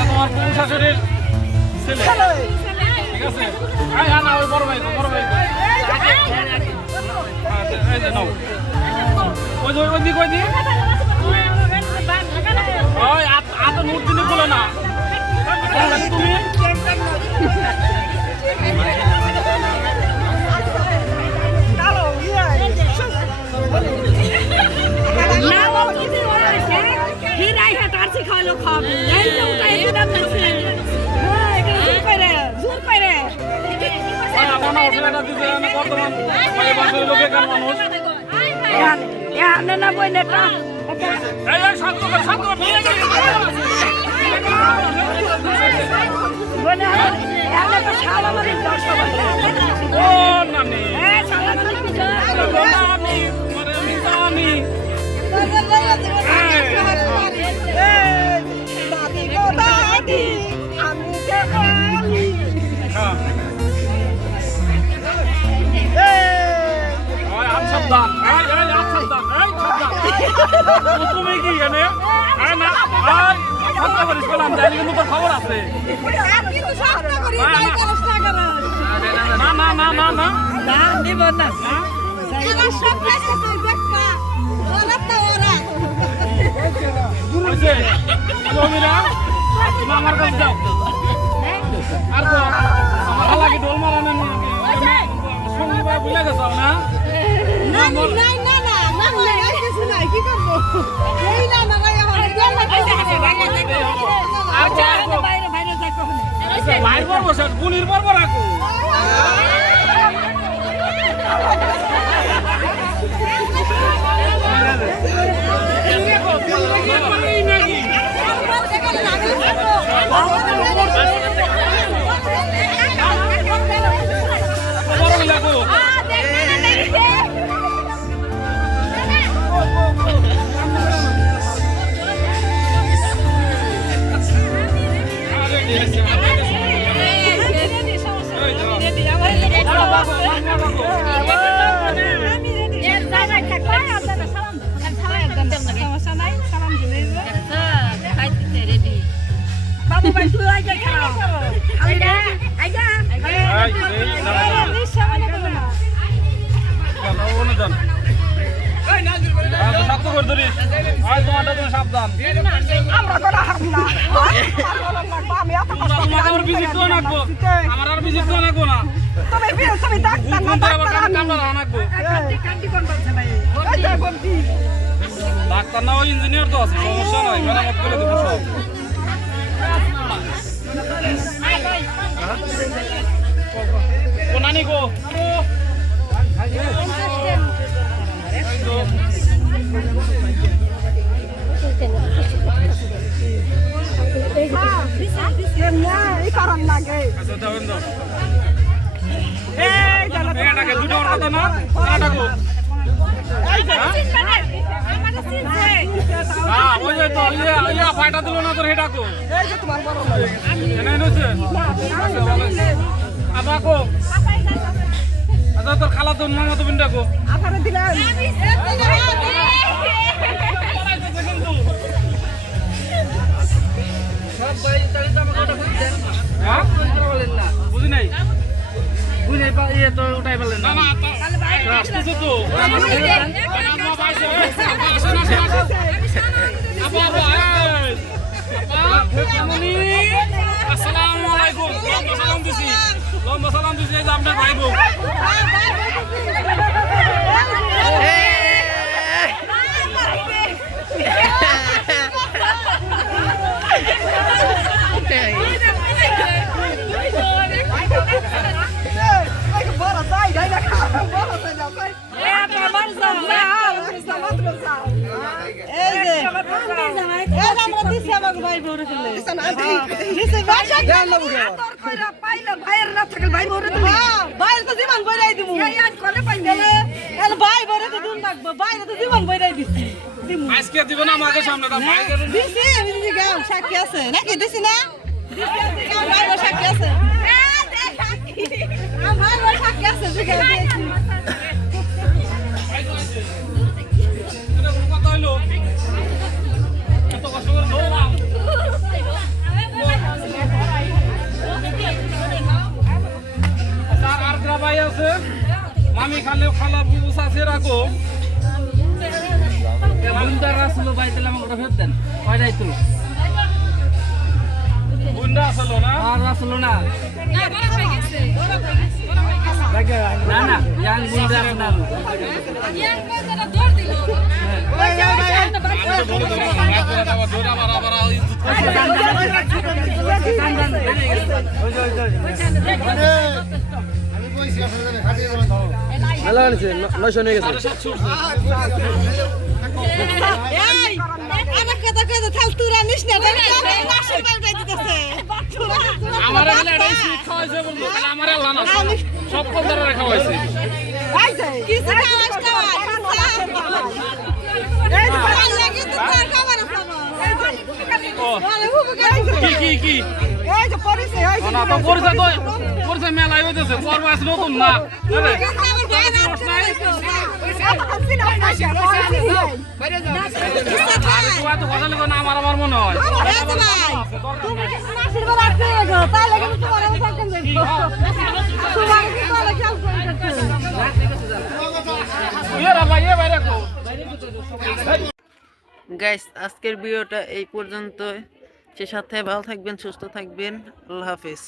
তোমার পুরুষ শাশুড়ির ছেলে ঠিক আছে আয় হ্যাঁ ওই বড় ভাই বড় ভাই। হ্যাঁ, এই যে নাও ওই যে ওই দিক ওই দিক ওই আত আত নোট দিলে বলে না তুমি ছেলেটা দিতে বর্তমান বাসের লোকে কার মানুষ। না বই নেটা শান্ত শান্ত তুমি কি এখানে? এই না এই শান্ত করিস বললাম জানি কিন্তু তোর খবর আছে। না না। না না না না নিব না। হয়েছে জমিরা তুমি আমার কাছে যাও আর তো আমার হালাকি ডোল মারানো সঙ্গী ভাই ভুলে গেছ না আর তো আর তো বাইরে বাইরে পর্ব স্যার গুলির পর্ব রাখো বড় আরে ঠিক আছে বাবু করে ধরিস আজ তোমারটা তুমি সাবধান আমরা করা হার না আমি এত কষ্ট তোমাকে আবার ভিজিট তো রাখব আমার আর ভিজিট তো রাখব না তুমি বিয়ে তুমি ডাক্তার না কান্দি কান্দি কোন বলছে ভাই ওই যে বলছি ডাক্তার না ওই ইঞ্জিনিয়ার তো আছে সমস্যা নাই মেরামত করে দেবো সব ও নানি গো না ফাইটা দিল না তোর হেটাকো আবাকো আচ্ছা তোর খালা তো মামা তো আপারে দিলাম। আসসালামু আলাইকুম। লম্বা সালাম দিছি। লম্বা সালাম দিছি আপনার ভাই আমরা ভাই বড় ফেলে দিছি ভাই না বুঝো আদর কইরা পাইলে ভাইয়ের না থাকলে ভাই বড় তুমি হ্যাঁ ভাইয়ের তো জীবন বইরাই দিমু। এই আজ করে পাইলে এল ভাই বড় তো দুন থাকব ভাইয়ের তো জীবন বইরাই দিছি। আজকে দিব না আমাকে সামনে দা ভাই দিছি দিছি গাও সাক্ষী আছে। নাকি দিছি না? দিছি আছে গাও ভাই বড় সাক্ষী আছে। ভাই বড় সাক্ষী আছে দিছি এত মামি খালে খালা বুবুস আছে রাখো বুন্দার আসলো আমাকে ওটা ফেরত দেন কয়টাই তো বুন্ডা আসলো না আর আসলো না না ইয়াং দৌড়া ইজ্জত মেলা হয়েছে নয়শো নিয়ে গেছে। এই আমার সব কলদারে রাখা হয়েছে কিছু কি কি কি? পরিচয় তো হইতেছে, পর মাস নতুন না। না, আমার আমার মনে হয়। বাইরে কো। গাইস আজকের ভিডিওটা এই পর্যন্ত সে সাথে ভালো থাকবেন সুস্থ থাকবেন। আল্লাহ হাফিজ।